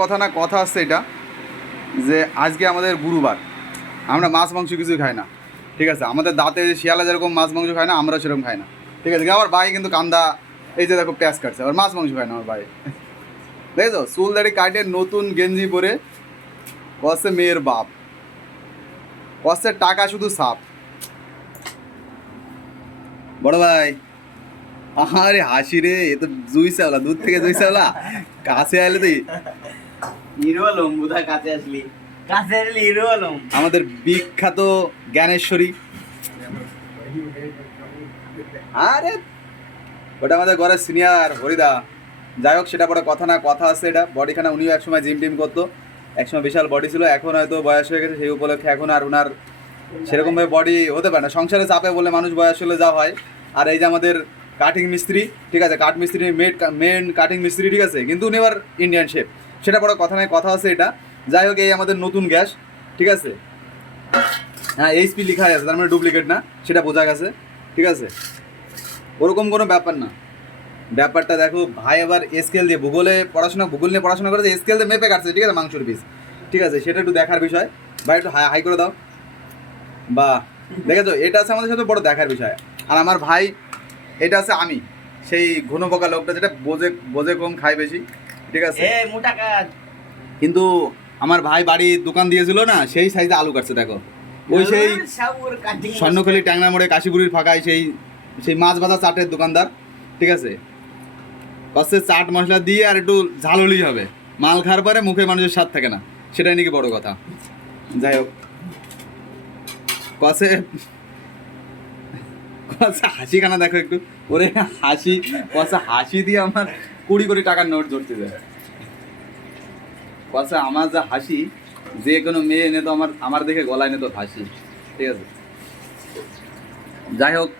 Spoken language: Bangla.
কথা না কথা আসছে এটা যে আজকে আমাদের গুরুবার, আমরা মাছ মাংস কিছু খাই না, ঠিক আছে। আমাদের দাঁতে শিয়ালা যেরকম মাছ মাংস খায় না, আমরা সেরকম খাই না, ঠিক আছে। আমার ভাই কিন্তু কান্দা, এই যে দেখো প্যাঁচ কাটছে, আবার মাছ মাংস খায় না আমার ভাই। দেখেছো চুল দাড়ি কাটে নতুন গেঞ্জি পরে কষে মেয়ের বাপ, কষে টাকা শুধু সাপ। বড় ভাই আরে হাসি রে, এ তো জুই চাওলা, দূর থেকে জুই চাওলা, কাছে আইলে তো হিরো আলম বুধা কাছে আসলি, কাছে আসলি হিরো আলম। আমাদের বিখ্যাত জ্ঞানেশ্বরী। আরে ওটা আমাদের ঘরের সিনিয়র হরিদা। যাই হোক, সেটা পরে কথা না কথা আছে, এটা বডিখানা উনিও একসময় জিম টিম করতো, একসময় বিশাল বডি ছিল, এখন হয়তো বয়স হয়ে গেছে, সেই উপলক্ষে এখন আর ওনার সেরকমভাবে বডি হতে পারে না, সংসারে চাপে বলে মানুষ বয়স হলে যা হয়। আর এই যে আমাদের কাটিং মিস্ত্রি, ঠিক আছে, কাঠ মিস্ত্রি মেন কাটিং মিস্ত্রি, ঠিক আছে, কিন্তু উনি আবার ইন্ডিয়ান শেফ, সেটা পরে কথা নাই কথা আছে এটা। যাই হোক, এই আমাদের নতুন গ্যাস, ঠিক আছে, হ্যাঁ এইচপি লেখা আছে, তার মানে ডুপ্লিকেট না, সেটা বোঝা গেছে, ঠিক আছে। ওরকম কোনো ব্যাপার না। ব্যাপারটা দেখো ভাই, আবার স্কেল দিয়ে ভূগোল নিয়ে পড়াশোনা করেছে, স্কেল দিয়ে মেপে কাটছে, ঠিক আছে, মাংসের পিস, ঠিক আছে, সেটা একটু দেখার বিষয়। ভাই একটু হাই করে দাও, বা দেখেছো, এটা আছে আমাদের সাথে বড় দেখার বিষয়। আর আমার ভাই, এটা আছে আমি, সেই ঘন পোকা লোকটা, যেটা বোঝে বোঝে কম খায় বেশি, ঠিক আছে। এ মোটা কাজ। কিন্তু আমার ভাই বাড়ি দোকান দিয়েছিল না, সেই সাইজে আলু কাটছে দেখো, ওই সেই স্বর্ণখালী ট্যাংরা মোড়ে কাশীপুরীর ফাঁকায় সেই সেই মাছ ভাজা চাটের দোকানদার, ঠিক আছে। কষে চাট মশলা দিয়ে আর একটু ঝাল হলেই হবে, মাল খাওয়ার পরে মুখে মানুষের স্বাদ থাকে না, সেটাই নাকি বড় কথা। যাই হোক, কষে কষে হাসি কানা দেখো একটু, ওরে হাসি, কষে হাসি দিয়ে আমার 20 কোটি টাকার নোট ধরতে যায়। কষে আমার যা হাসি, যে কোনো মেয়ে এনে তো আমার দেখে গলায় এনে তো হাসি, ঠিক আছে। যাই হোক,